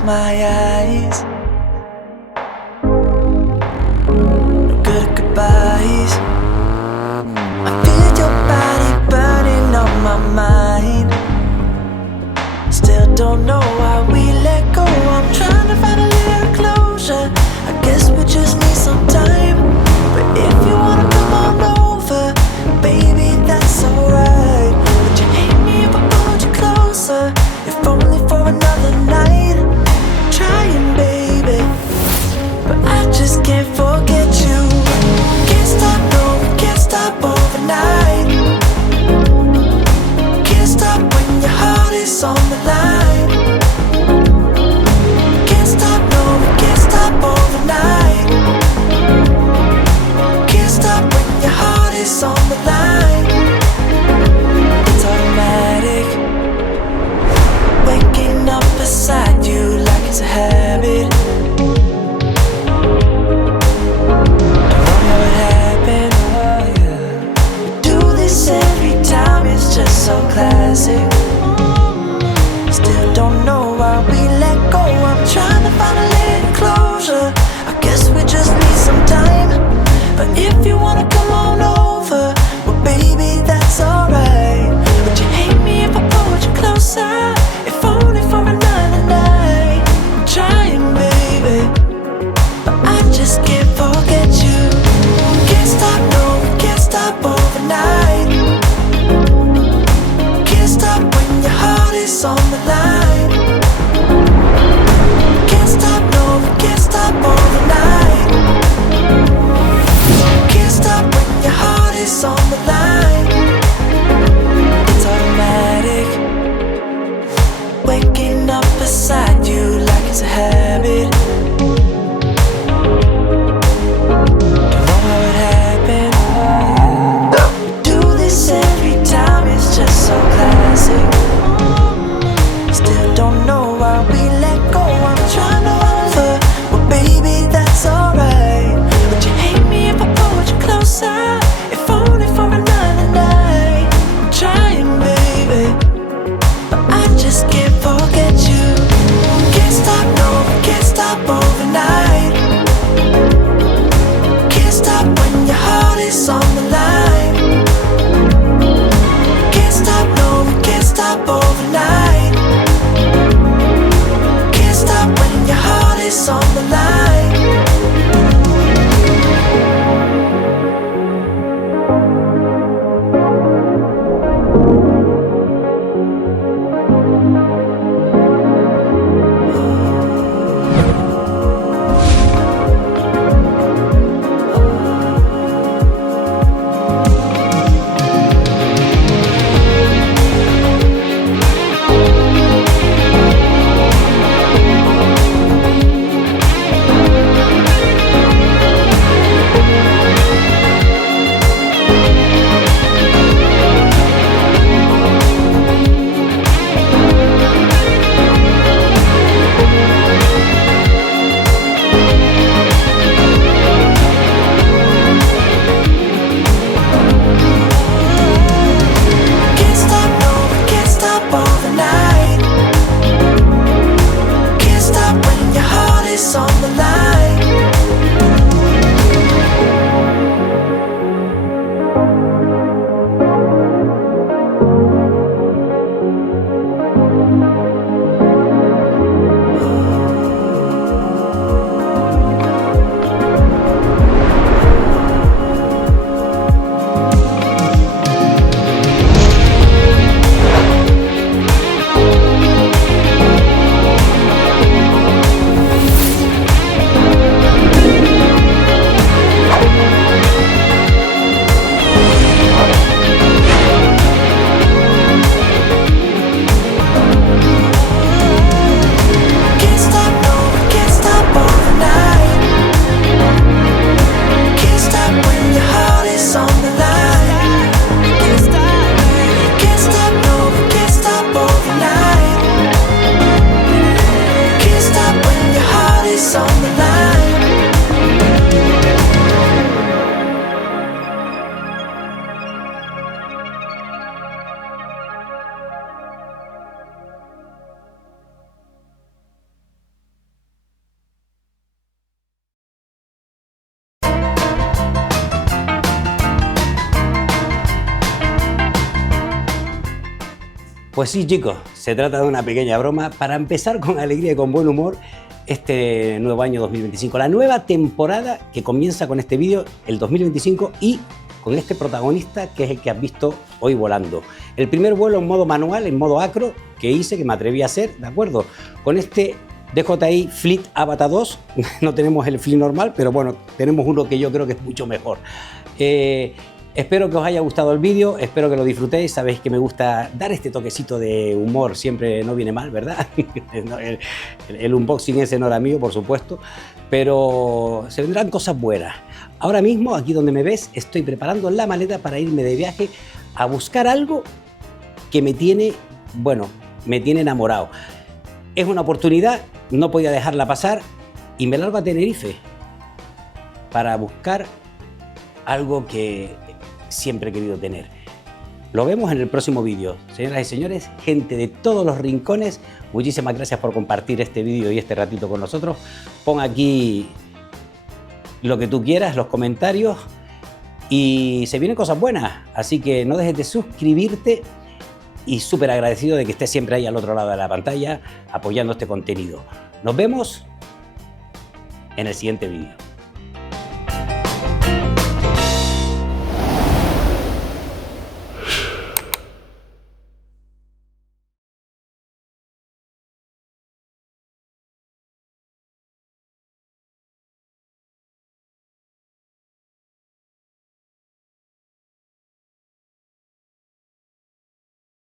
close my eyes. No good at goodbyes. I feel your body burning on my mind. Still don't know why we let go. I'm trying to find a little closure. I guess we just need some time. But if you wanna come on over, baby, that's alright. Would you hate me if I pulled you closer? If only for another night. I'm trying, baby, but I just can't forget you. Can't stop, no, can't stop overnight. Can't stop when your heart is on the line. Can't stop, no, can't stop overnight. Can't stop when your heart is on the line. It's automatic. Waking up beside you like it's a habit. Don't know how it happened. We do this every time, it's just so classic. Still don't know why we let go. I'm trying to find a little closure. I guess we just need some time. But if you wanna come on over, well baby, that's alright. Would you hate me if I pulled you closer? If only for another night. I'm trying, baby, but I just can't forget you. Can't stop, no, can't stop overnight. Can't stop when your heart is on the line. Can't stop, no, can't stop overnight. Can't stop when your heart is on the line. It's automatic. Waking up beside you like it's a habit. Don't know how it happened. We do this every time, it's just so classic. Still Pues sí, chicos, se trata de una pequeña broma para empezar con alegría y con buen humor este nuevo año 2025, la nueva temporada que comienza con este vídeo, el 2025, y con este protagonista que es el que has visto hoy volando. El primer vuelo en modo manual, en modo acro, que hice, que me atreví a hacer, ¿de acuerdo? Con este DJI FLIP AVATA 2, no tenemos el FLIP normal, pero bueno, tenemos uno que yo creo que es mucho mejor. Espero que os haya gustado el vídeo, espero que lo disfrutéis. Sabéis que me gusta dar este toquecito de humor, siempre no viene mal, ¿verdad? el unboxing ese no era mío, por supuesto, pero se vendrán cosas buenas. Ahora mismo, aquí donde me ves, estoy preparando la maleta para irme de viaje a buscar algo que me tiene, bueno, me tiene enamorado. Es una oportunidad, no podía dejarla pasar y me largo a Tenerife para buscar algo que siempre he querido tener. Lo vemos en el próximo vídeo. Señoras y señores, gente de todos los rincones, muchísimas gracias por compartir este vídeo y este ratito con nosotros. Pon aquí lo que tú quieras, los comentarios, y se vienen cosas buenas, así que no dejes de suscribirte y súper agradecido de que estés siempre ahí al otro lado de la pantalla apoyando este contenido. Nos vemos en el siguiente vídeo.